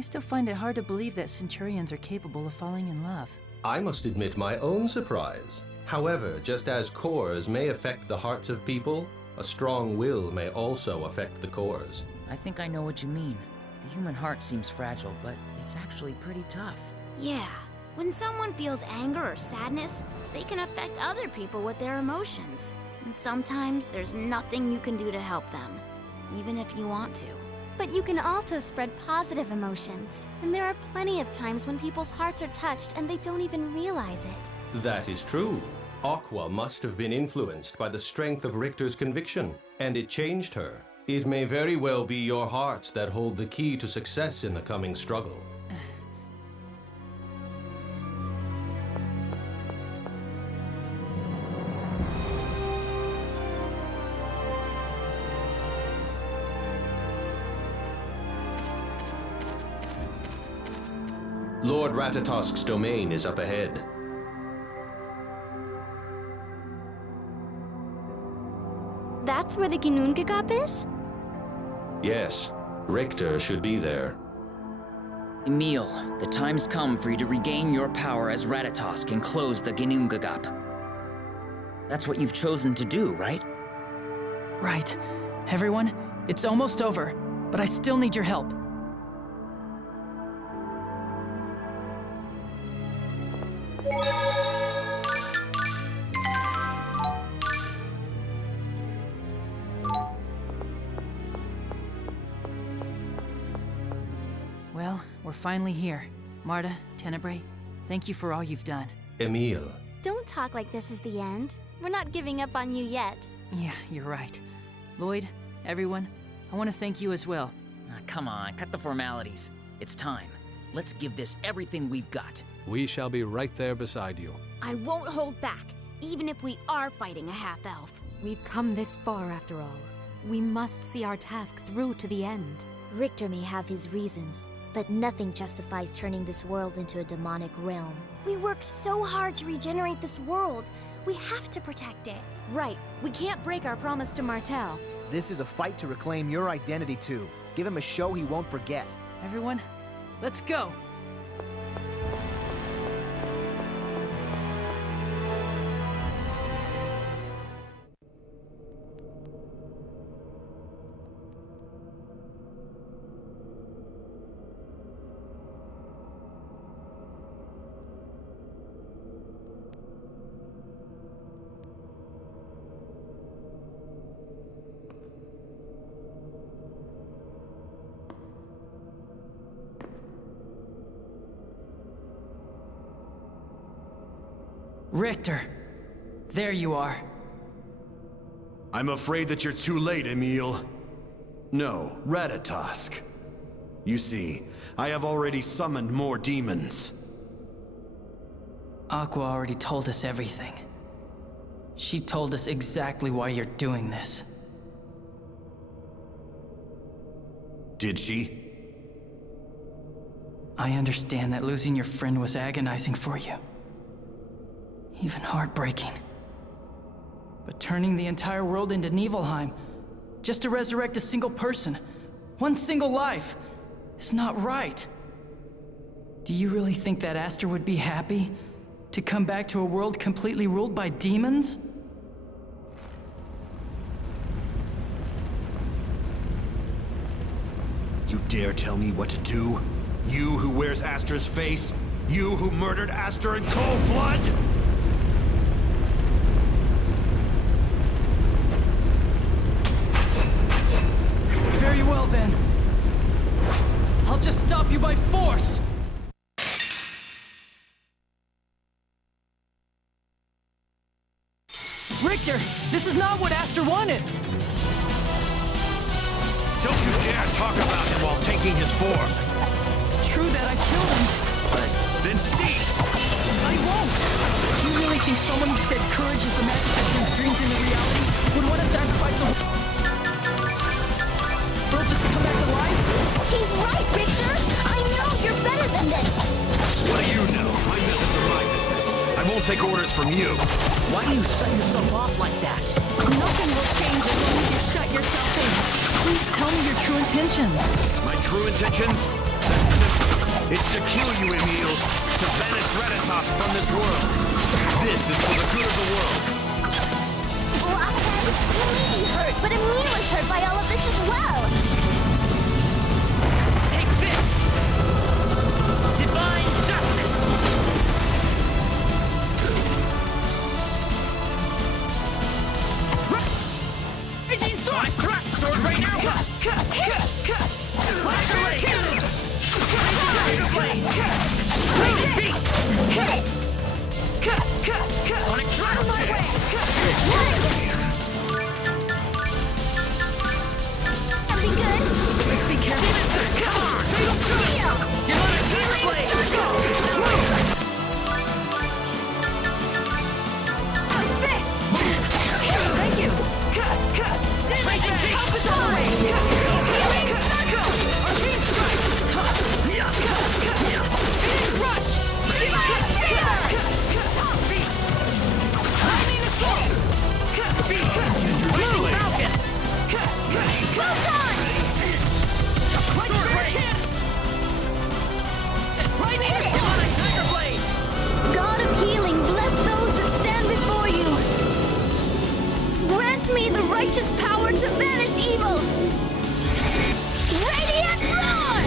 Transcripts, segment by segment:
I still find it hard to believe that centurions are capable of falling in love. I must admit my own surprise. However, just as cores may affect the hearts of people, a strong will may also affect the cores. I think I know what you mean. The human heart seems fragile, but it's actually pretty tough. Yeah. When someone feels anger or sadness, they can affect other people with their emotions. And sometimes there's nothing you can do to help them, even if you want to. But you can also spread positive emotions. And there are plenty of times when people's hearts are touched and they don't even realize it. That is true. Aqua must have been influenced by the strength of Richter's conviction, and it changed her. It may very well be your hearts that hold the key to success in the coming struggle. Lord Ratatosk's domain is up ahead. That's where the Ginnungagap is? Yes, Richter should be there. Emil, the time's come for you to regain your power as Ratatosk and close the Ginnungagap. That's what you've chosen to do, right? Right. Everyone, it's almost over, but I still need your help. Well, we're finally here. Marta, Tenebrae, thank you for all you've done. Emil. Don't talk like this is the end. We're not giving up on you yet. Yeah, you're right. Lloyd, everyone, I want to thank you as well. Come on, cut the formalities. It's time. Let's give this everything we've got. We shall be right there beside you. I won't hold back, even if we are fighting a half-elf. We've come this far after all. We must see our task through to the end. Richter may have his reasons, but nothing justifies turning this world into a demonic realm. We worked so hard to regenerate this world. We have to protect it. Right. We can't break our promise to Martel. This is a fight to reclaim your identity too. Give him a show he won't forget. Everyone, let's go! Richter, there you are. I'm afraid that you're too late, Emil. No, Ratatosk. You see, I have already summoned more demons. Aqua already told us everything. She told us exactly why you're doing this. Did she? I understand that losing your friend was agonizing for you. Even heartbreaking. But turning the entire world into Niflheim, just to resurrect a single person, one single life, is not right. Do you really think that Aster would be happy to come back to a world completely ruled by demons? You dare tell me what to do? You who wears Aster's face? You who murdered Aster in cold blood? Very well then. I'll just stop you by force! Richter, this is not what Aster wanted! Don't you dare talk about him while taking his form! It's true that I killed him. Then cease! I won't! Do you really think someone who said courage is the magic that turns dreams into reality would want to sacrifice the world just to come back to life? He's right, Richter! I know you're better than this! What do you know? My methods are my business. I won't take orders from you. Why do you shut yourself off like that? Nothing will change as long as you shut yourself in. Please tell me your true intentions. My true intentions? That's simple. It's to kill you, Emil. To banish Ratatosk from this world. This is for the good of the world. Blockhead, you may be hurt, but Emil is hurt by all of this as well. Take this! Divine justice! Raging thrust! Sword rain alpha! Tiger blade! Raging beast! Sonic thrust! That'd be good. Let's be careful! Come on! Fatal strike! Demonic tiger blade! How's this? Thank you. Raging beast! Help us all the way. Healing circle. Arcane strike! Phoenix rush! Divine stinger. Beast! Lightning assault! Beast! Raging falcon! Photon. Sword rain! Lightning assault! Demonic tiger blade! God of healing, bless those that stand before you. Grant me the righteous power to banish evil. Radiant roar!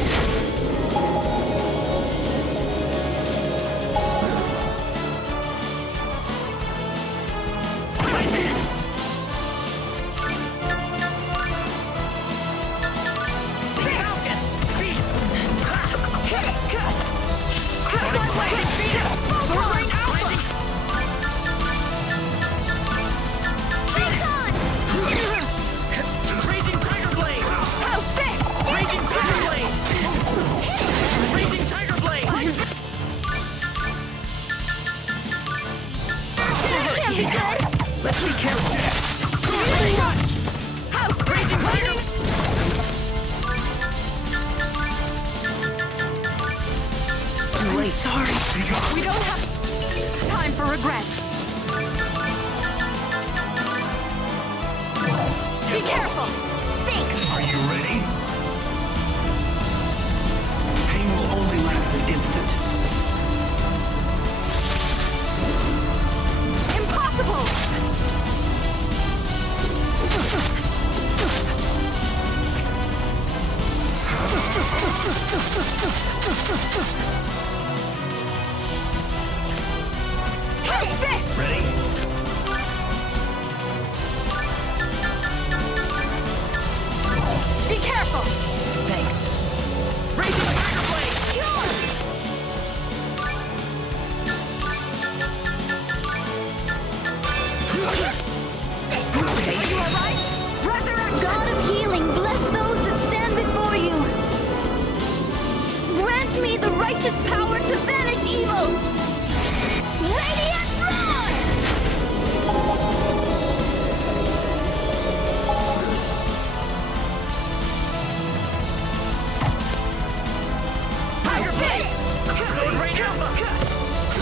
Falcon! Beast! Sonic blade! Phoenix! Sword rain alpha! Raging tiger blade! How's this? Raging tiger blade! Raging tiger blade! That can be good. Let's be careful! Sword rain rush! How's Raging tiger! Too late. Sorry. We don't have time for regret. Be careful. Thanks. Are you ready? Pain will only last an instant. Impossible! How's this? Ready? Be careful! Thanks. Raging tiger blade! Are you alright? Resurrection! God of healing, bless those that stand before you. Grant me the righteous power to banish evil. Radiant roar! Tiger blade! Sword rain alpha!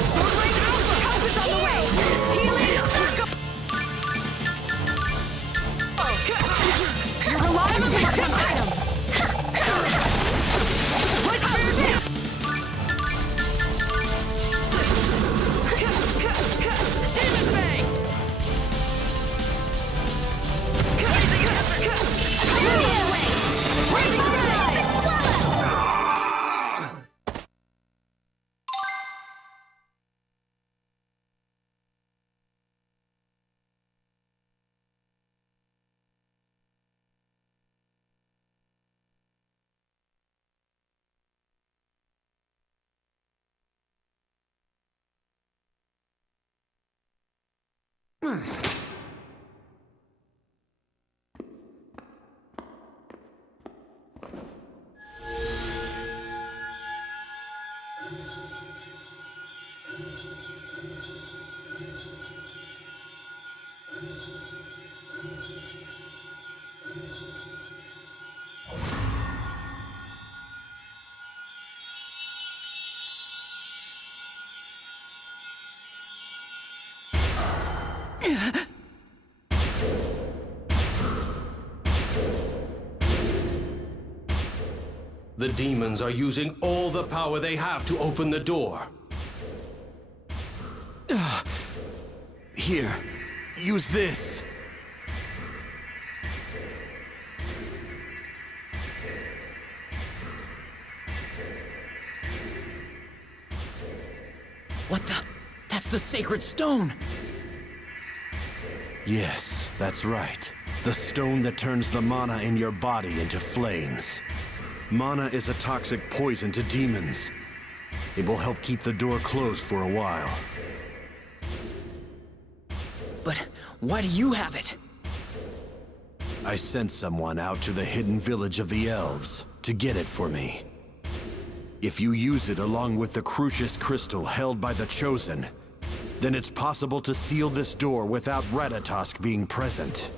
Sword rain alpha! Help is on the way! Healing circle! You're relying on these items! Let's bear down! Demon Fang! Raising tempest! Raising fang! The demons are using all the power they have to open the door. Here, use this. What the? That's the sacred stone! Yes, that's right. The stone that turns the mana in your body into flames. Mana is a toxic poison to demons. It will help keep the door closed for a while. But why do you have it? I sent someone out to the hidden village of the elves to get it for me. If you use it along with the Crucius crystal held by the Chosen, then it's possible to seal this door without Ratatosk being present.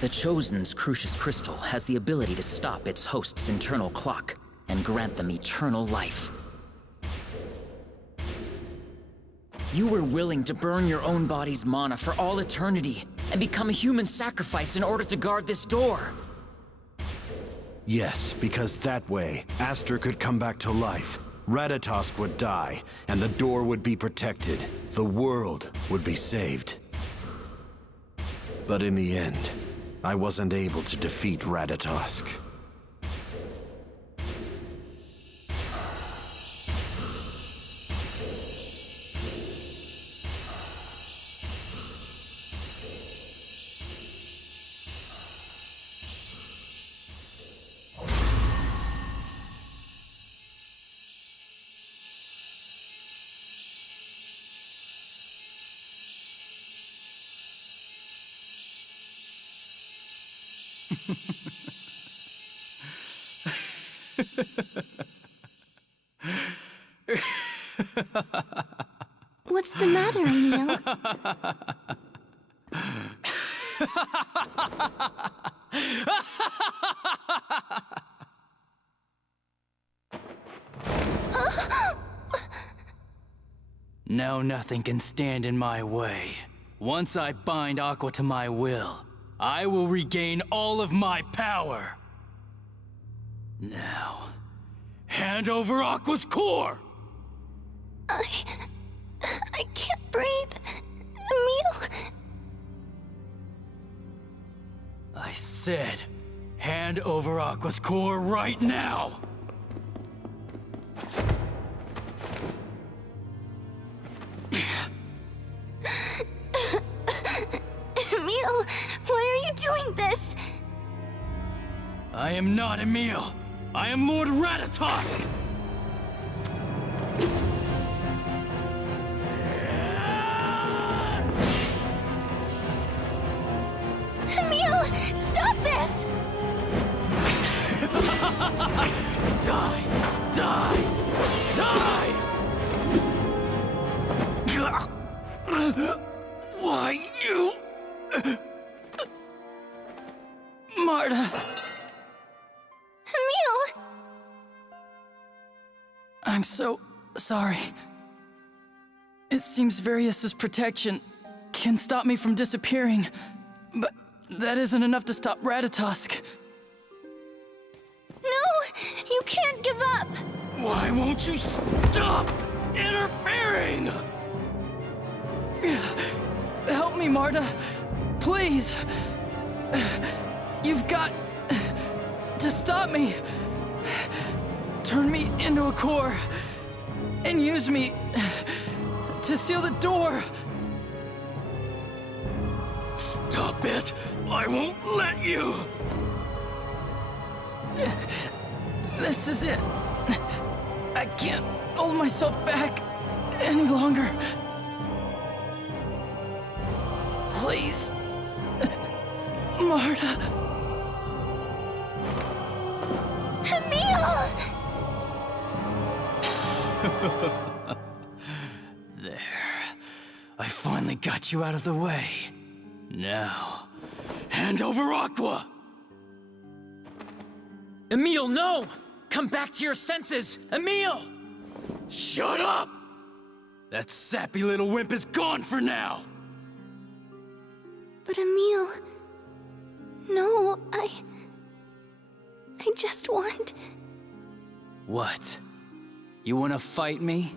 The Chosen's Crucius crystal has the ability to stop its host's internal clock and grant them eternal life. You were willing to burn your own body's mana for all eternity and become a human sacrifice in order to guard this door. Yes, because that way, Aster could come back to life, Ratatosk would die, and the door would be protected. The world would be saved. But in the end, I wasn't able to defeat Ratatosk. What's the matter, Emil? Now nothing can stand in my way. Once I bind Aqua to my will, I will regain all of my power. Now, hand over Aqua's core! I can't breathe. Emil? I said, hand over Aqua's core right now! Emil, why are you doing this? I am not Emil. I am Lord Ratatosk! Emil, stop this! Die! Die! Die! Why, you... Marta... Emil! I'm so sorry. It seems Various' protection can stop me from disappearing, but that isn't enough to stop Ratatosk. No! You can't give up! Why won't you stop interfering? Help me, Marta. Please. You've got to stop me. Turn me into a core and use me to seal the door. Stop it. I won't let you. This is it. I can't hold myself back any longer. Please. Marta. Emil! There. I finally got you out of the way. Now, hand over Aqua! Emil, no! Come back to your senses! Emil! Shut up! That sappy little wimp is gone for now! But Emil... No, I just want... What? You wanna fight me?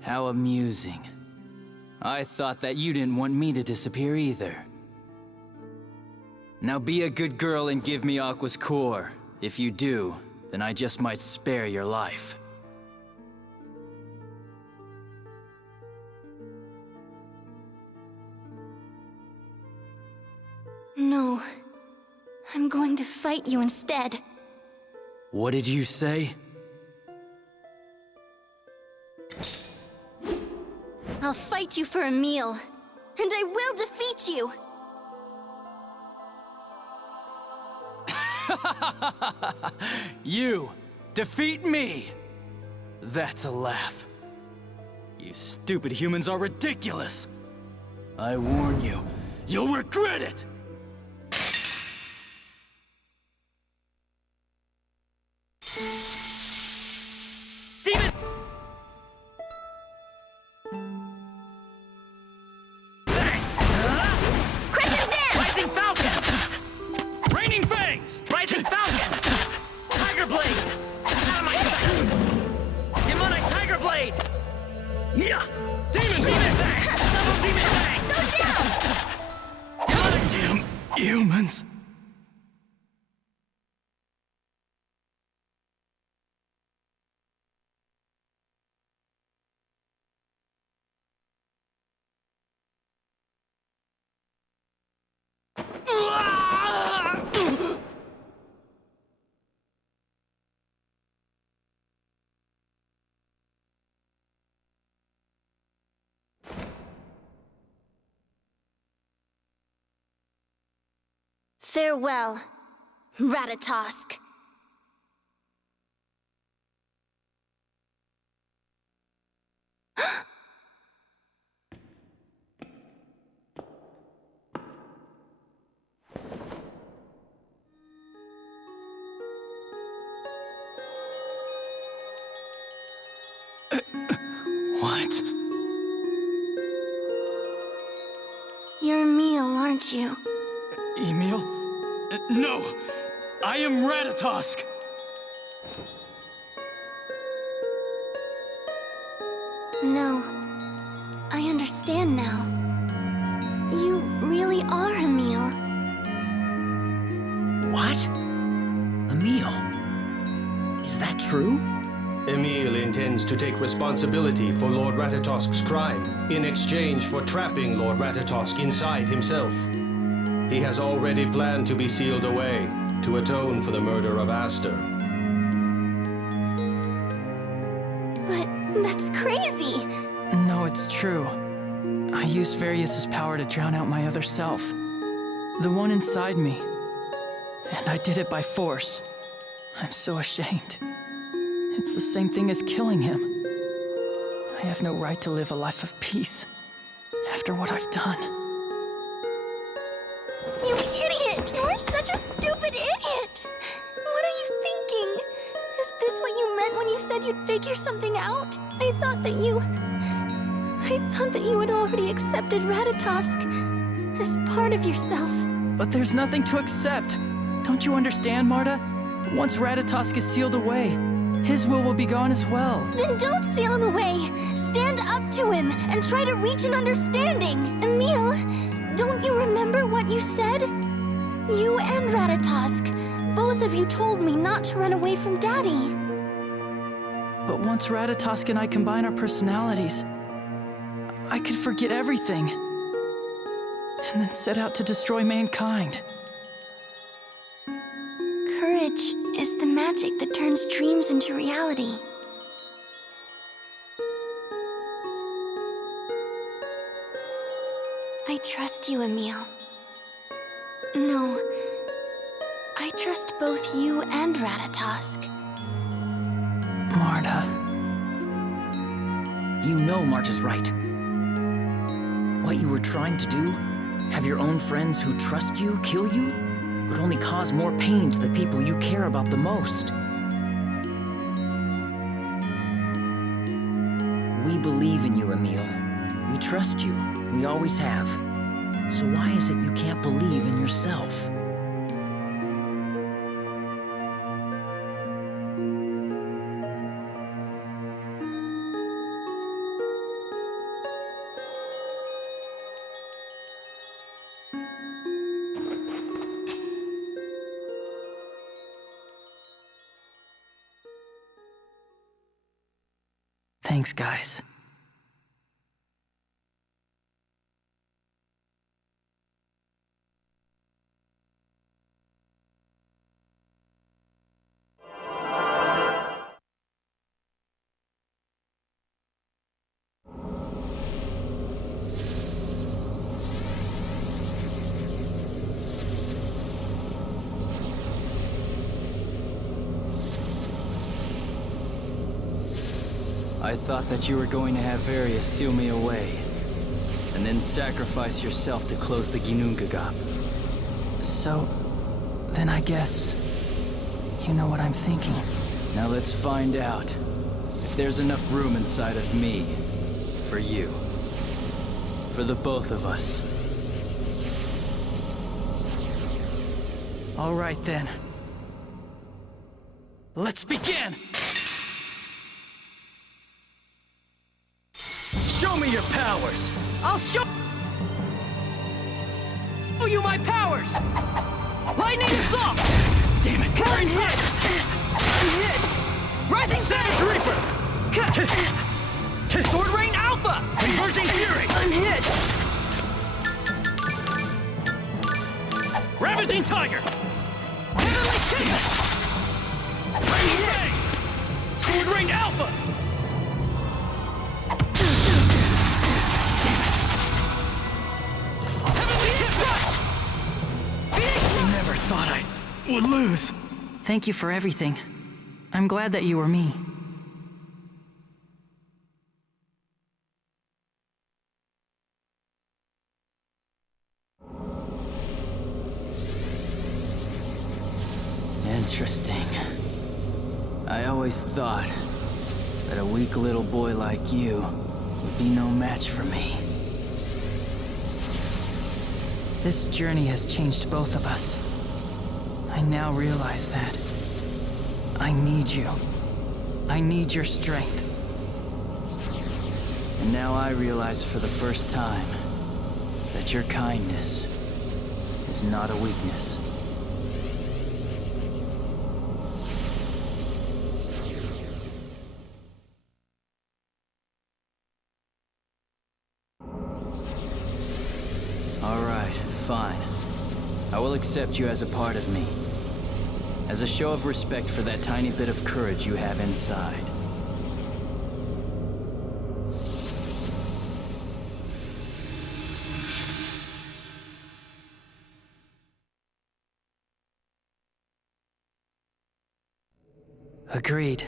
How amusing. I thought that you didn't want me to disappear either. Now be a good girl and give me Aqua's core. If you do, then I just might spare your life. No. I'm going to fight you instead. What did you say? I'll fight you for a meal. And I will defeat you! You defeat me! That's a laugh. You stupid humans are ridiculous! I warn you, you'll regret it! Demon! Crescent Dance! Rising Falcon! Raining Fangs! Rising Falcon! Tiger Blade! Out of my sight! Demonic Tiger Blade! Yeah! Demon Fang! Double Demon Fang! Go down! Demonic damn humans! Farewell, Ratatosk. What? You're Emil, aren't you? Emil? No! I am Ratatosk! No. I understand now. You really are Emil. What? Emil? Is that true? Emil intends to take responsibility for Lord Ratatosk's crime in exchange for trapping Lord Ratatosk inside himself. He has already planned to be sealed away to atone for the murder of Aster. But that's crazy! No, it's true. I used Varius's power to drown out my other self. The one inside me. And I did it by force. I'm so ashamed. It's the same thing as killing him. I have no right to live a life of peace after what I've done. You idiot! You're such a stupid idiot! What are you thinking? Is this what you meant when you said you'd figure something out? I thought that you had already accepted Ratatosk as part of yourself. But there's nothing to accept. Don't you understand, Marta? Once Ratatosk is sealed away, his will be gone as well. Then don't seal him away! Stand up to him and try to reach an understanding! Emil, don't you remember what you said? You and Ratatosk, both of you told me not to run away from Daddy. But once Ratatosk and I combine our personalities, I could forget everything. And then set out to destroy mankind. Courage is the magic that turns dreams into reality. I trust you, Emil. No, I trust both you and Ratatosk. Marta. You know Marta's right. What you were trying to do, have your own friends who trust you kill you, would only cause more pain to the people you care about the most. We believe in you, Emil. We trust you. We always have. So why is it you can't believe in yourself? Thanks, guys. I thought that you were going to have Various seal me away, and then sacrifice yourself to close the Ginnungagap. So, then I guess you know what I'm thinking. Now let's find out if there's enough room inside of me for you. For the both of us. All right then. Let's begin! Show me your powers! I'll show you my powers! Lightning assault! Damn it! I'm hit! I'm hit! Rising Savage Reaper! Sword Rain Alpha! Converging Fury! I'm hit! Ravaging Tiger! Heavenly Tempest! I'm hit! Sword Rain Alpha! Thought I would lose. Thank you for everything. I'm glad that you were me. Interesting. I always thought that a weak little boy like you would be no match for me. This journey has changed both of us. I now realize that I need you. I need your strength. And now I realize for the first time that your kindness is not a weakness. All right, fine. I will accept you as a part of me. As a show of respect for that tiny bit of courage you have inside. Agreed.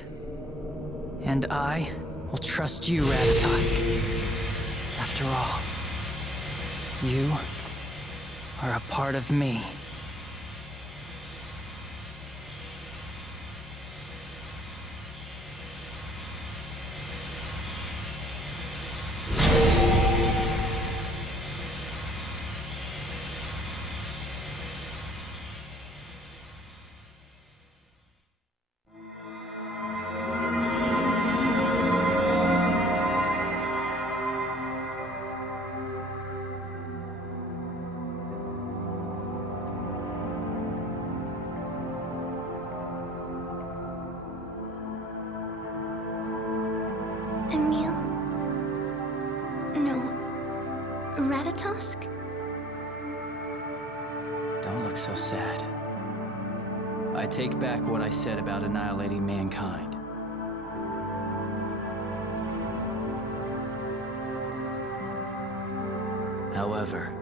And I will trust you, Ratatosk. After all, you are a part of me. Emil? No. Ratatosk? Don't look so sad. I take back what I said about annihilating mankind. However,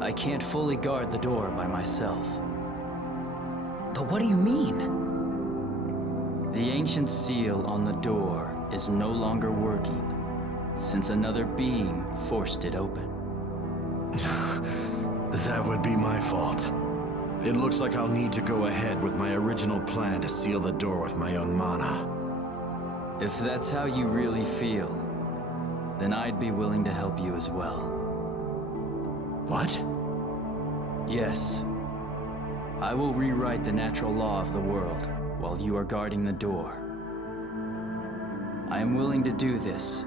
I can't fully guard the door by myself. But what do you mean? The ancient seal on the door is no longer working, since another being forced it open. That would be my fault. It looks like I'll need to go ahead with my original plan to seal the door with my own mana. If that's how you really feel, then I'd be willing to help you as well. What? Yes. I will rewrite the natural law of the world while you are guarding the door. I am willing to do this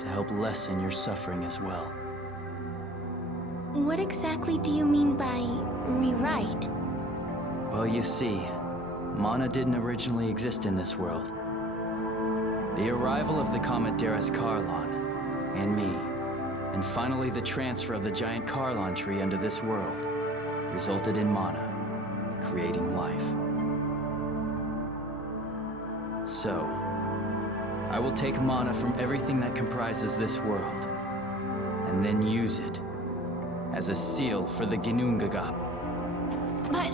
to help lessen your suffering as well. What exactly do you mean by rewrite? Well, you see, mana didn't originally exist in this world. The arrival of the comet Darius Carlon, and me, and finally the transfer of the giant Carlon tree under this world, resulted in mana, creating life. So, I will take mana from everything that comprises this world, and then use it as a seal for the Ginnungagap.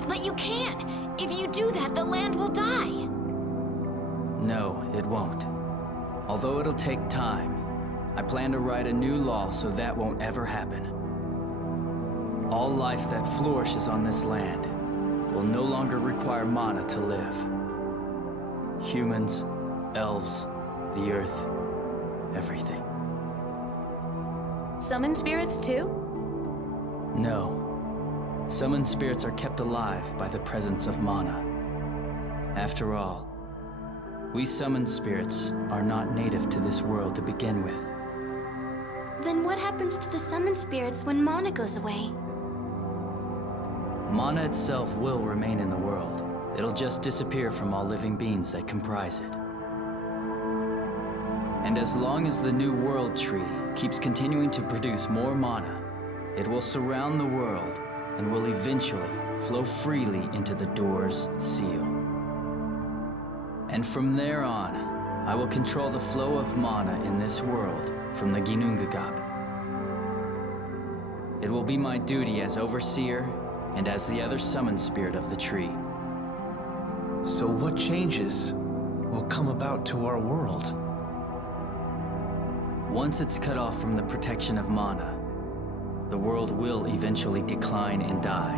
But you can't! If you do that, the land will die! No, it won't. Although it'll take time, I plan to write a new law so that won't ever happen. All life that flourishes on this land will no longer require mana to live. Humans, elves, the earth, everything. Summon spirits too? No. Summoned spirits are kept alive by the presence of mana. After all, we summoned spirits are not native to this world to begin with. Then what happens to the summoned spirits when mana goes away? Mana itself will remain in the world. It'll just disappear from all living beings that comprise it. And as long as the new world tree keeps continuing to produce more mana, it will surround the world and will eventually flow freely into the door's seal. And from there on, I will control the flow of mana in this world from the Ginnungagap. It will be my duty as overseer and as the other summoned spirit of the tree. So what changes will come about to our world? Once it's cut off from the protection of mana, the world will eventually decline and die.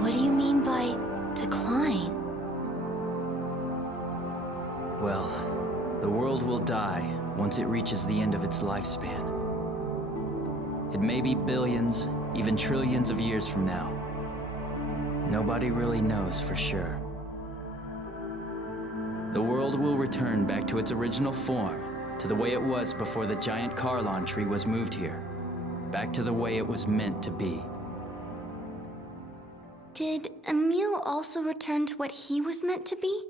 What do you mean by decline? Well, the world will die once it reaches the end of its lifespan. It may be billions, even trillions of years from now. Nobody really knows for sure. The world will return back to its original form, to the way it was before the giant Carlon tree was moved here. Back to the way it was meant to be. Did Emil also return to what he was meant to be?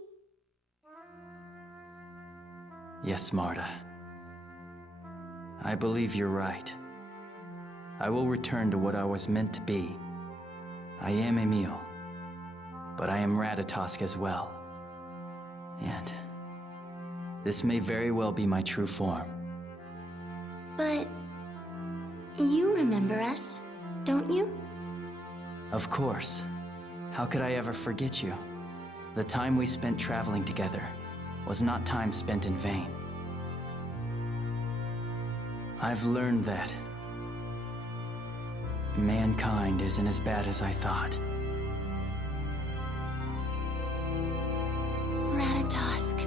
Yes, Marta. I believe you're right. I will return to what I was meant to be. I am Emil, but I am Ratatosk as well. And this may very well be my true form. But you remember us, don't you? Of course. How could I ever forget you? The time we spent traveling together was not time spent in vain. I've learned that mankind isn't as bad as I thought. Ratatosk.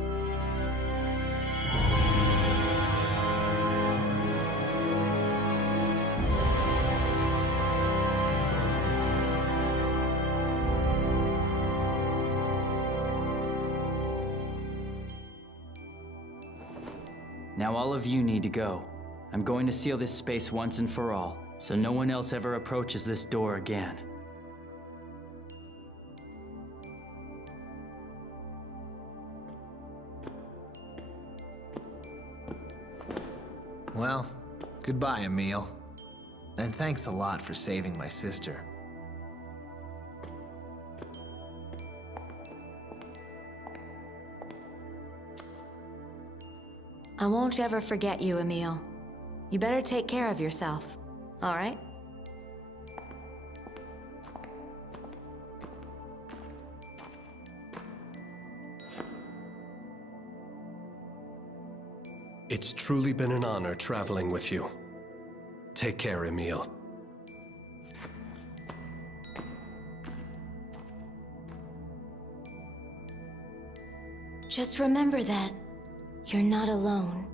Now all of you need to go. I'm going to seal this space once and for all, so no one else ever approaches this door again. Well, goodbye, Emil. And thanks a lot for saving my sister. I won't ever forget you, Emil. You better take care of yourself, all right? It's truly been an honor traveling with you. Take care, Emil. Just remember that you're not alone.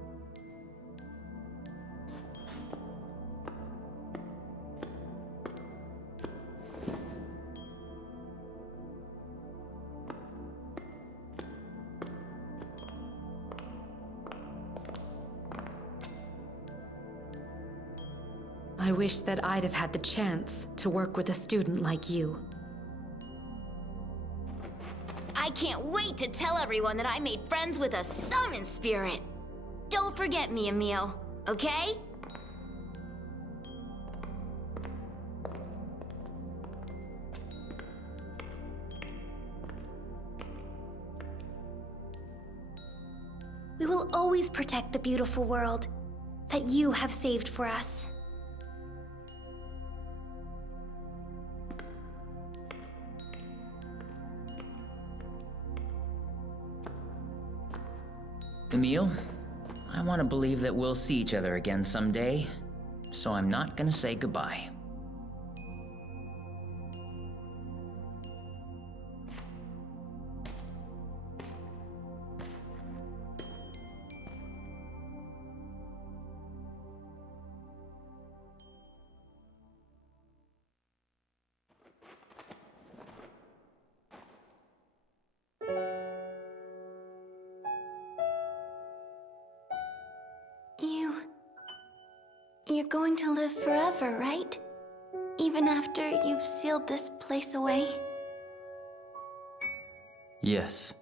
I wish that I'd have had the chance to work with a student like you. I can't wait to tell everyone that I made friends with a summon spirit. Don't forget me, Emil, okay? We will always protect the beautiful world that you have saved for us. Emil, I want to believe that we'll see each other again someday, so I'm not gonna say goodbye. You're going to live forever, right? Even after you've sealed this place away? Yes.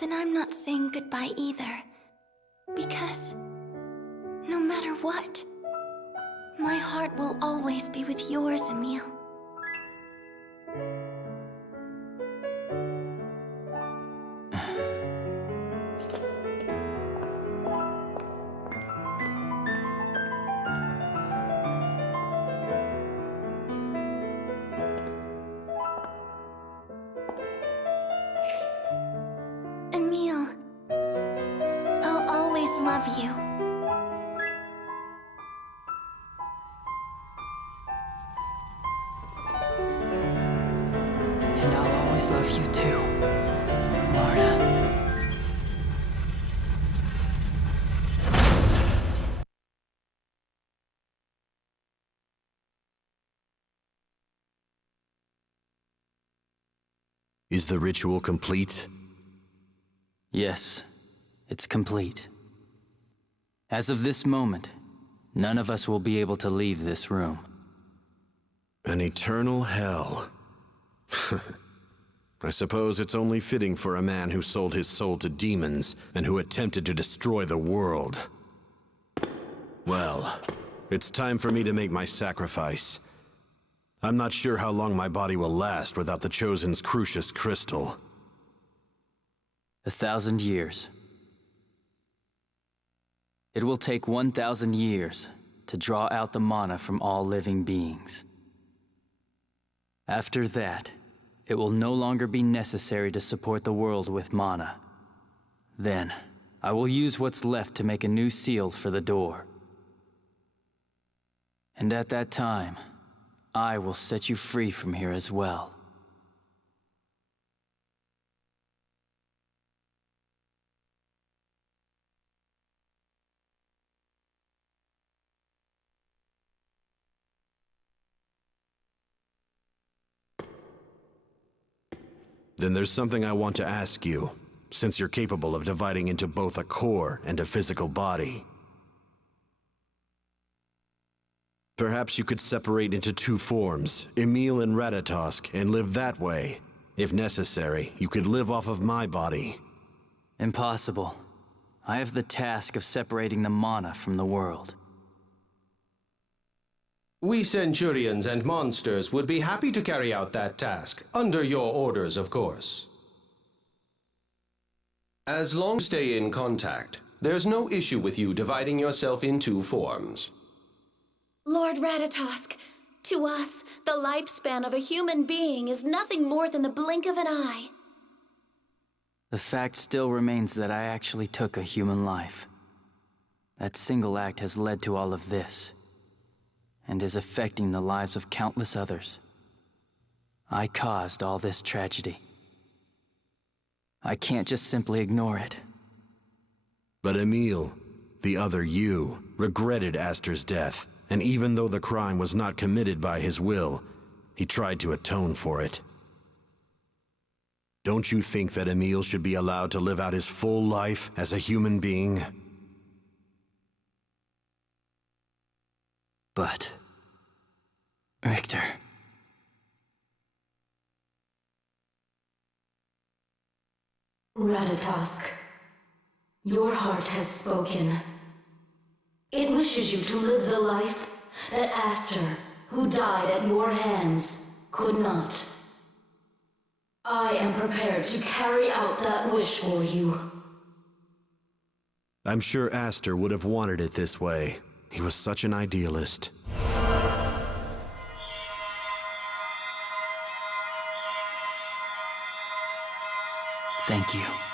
Then I'm not saying goodbye either. Because no matter what, my heart will always be with yours, Emil. Emil, I'll always love you. And I'll always love you too, Marta. Is the ritual complete? Yes, it's complete. As of this moment, none of us will be able to leave this room. An eternal hell. I suppose it's only fitting for a man who sold his soul to demons and who attempted to destroy the world. Well, it's time for me to make my sacrifice. I'm not sure how long my body will last without the Chosen's Crucius Crystal. 1,000 years. It will take 1,000 years to draw out the mana from all living beings. After that, it will no longer be necessary to support the world with mana. Then, I will use what's left to make a new seal for the door. And at that time, I will set you free from here as well. Then there's something I want to ask you, since you're capable of dividing into both a core and a physical body. Perhaps you could separate into two forms, Emil and Ratatosk, and live that way. If necessary, you could live off of my body. Impossible. I have the task of separating the mana from the world. We Centurions and monsters would be happy to carry out that task, under your orders, of course. As long as you stay in contact, there's no issue with you dividing yourself in two forms. Lord Ratatosk, to us, the lifespan of a human being is nothing more than the blink of an eye. The fact still remains that I actually took a human life. That single act has led to all of this, and is affecting the lives of countless others. I caused all this tragedy. I can't just simply ignore it. But Emil, the other you, regretted Aster's death, and even though the crime was not committed by his will, he tried to atone for it. Don't you think that Emil should be allowed to live out his full life as a human being? But... Richter... Ratatosk, your heart has spoken. It wishes you to live the life that Aster, who died at your hands, could not. I am prepared to carry out that wish for you. I'm sure Aster would have wanted it this way. He was such an idealist. Thank you.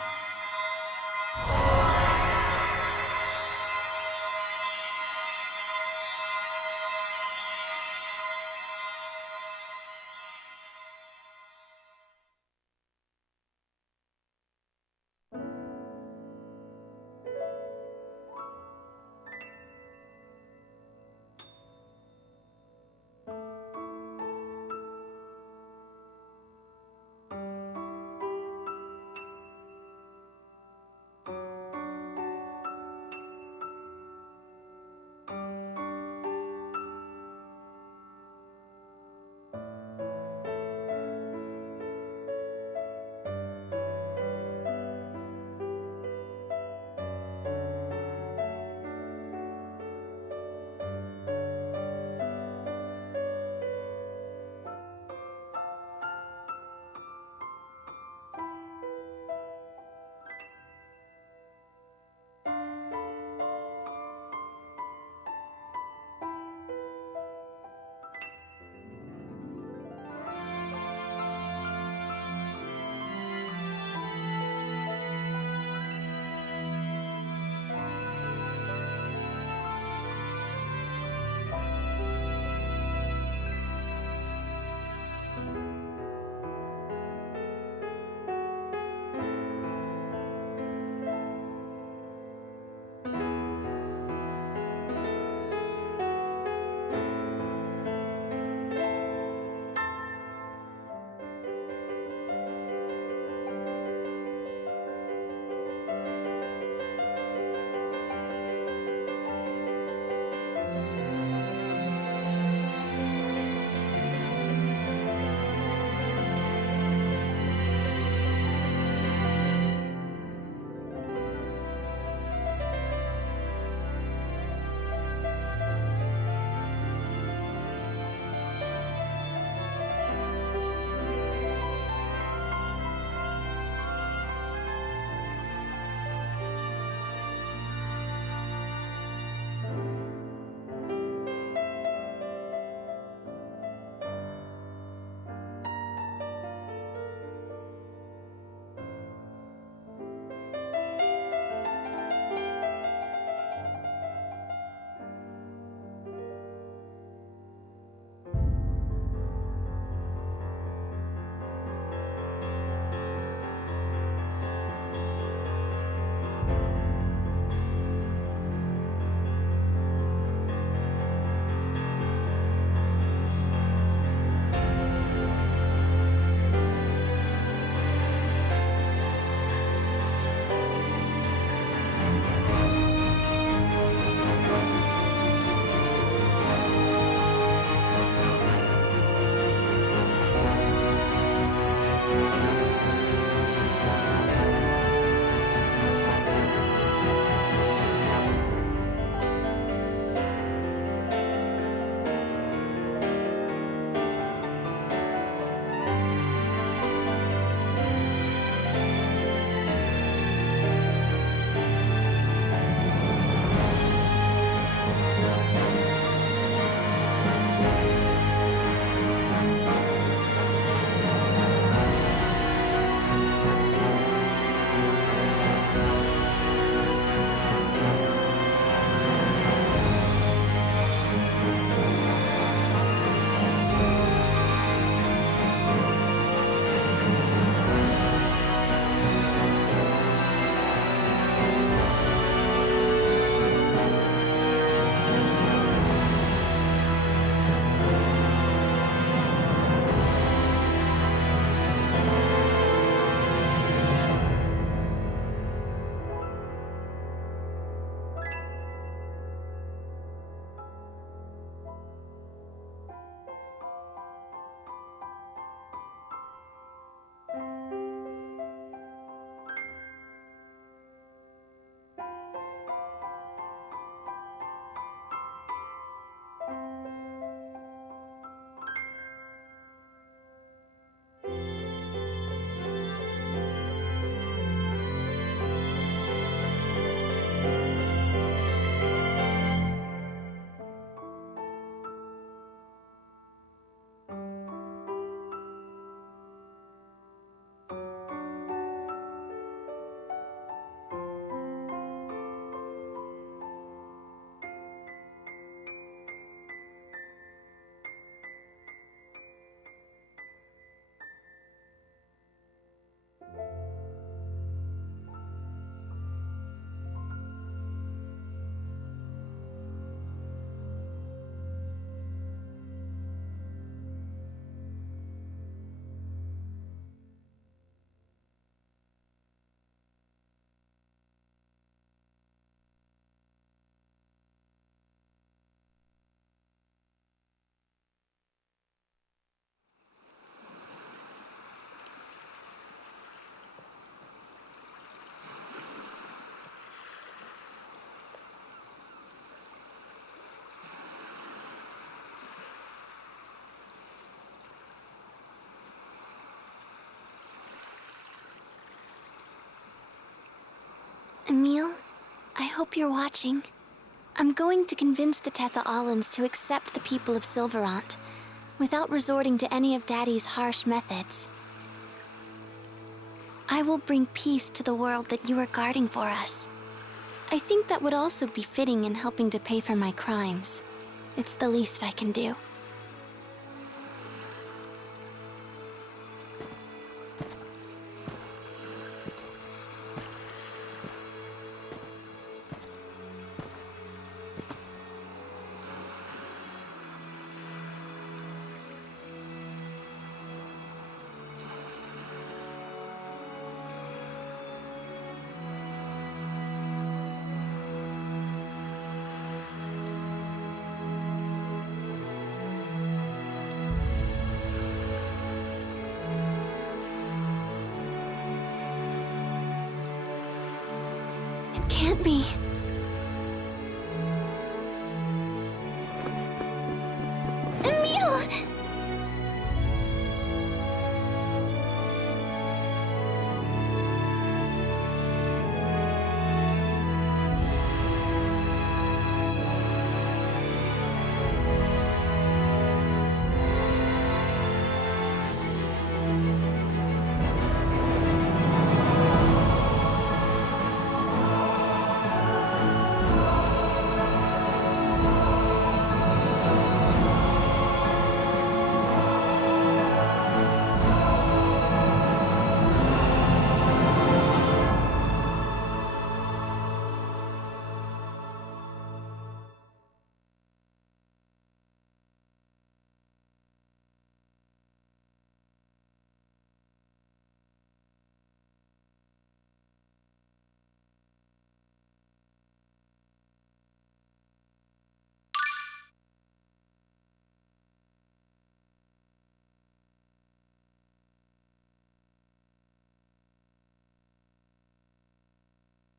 Emil, I hope you're watching. I'm going to convince the Tetha'alans to accept the people of Silverant, without resorting to any of Daddy's harsh methods. I will bring peace to the world that you are guarding for us. I think that would also be fitting in helping to pay for my crimes. It's the least I can do. Can't be.